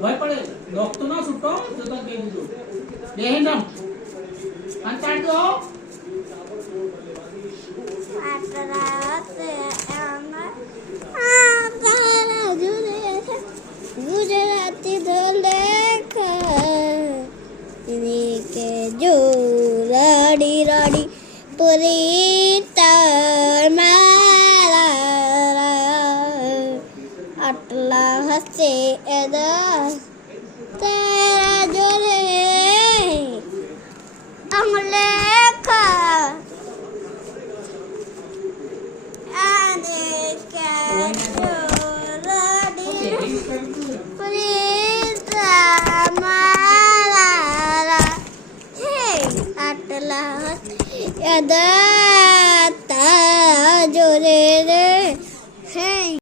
ভয় পড়ে রক্ত না ছুটো জুতা দিয়ে দিল দেখেন না কাট দাও गुजराती धोले के जो राड़ी राड़ी पुरी माला अटला हसे एदा तेरा जोरे अमलेखा आने क्या ada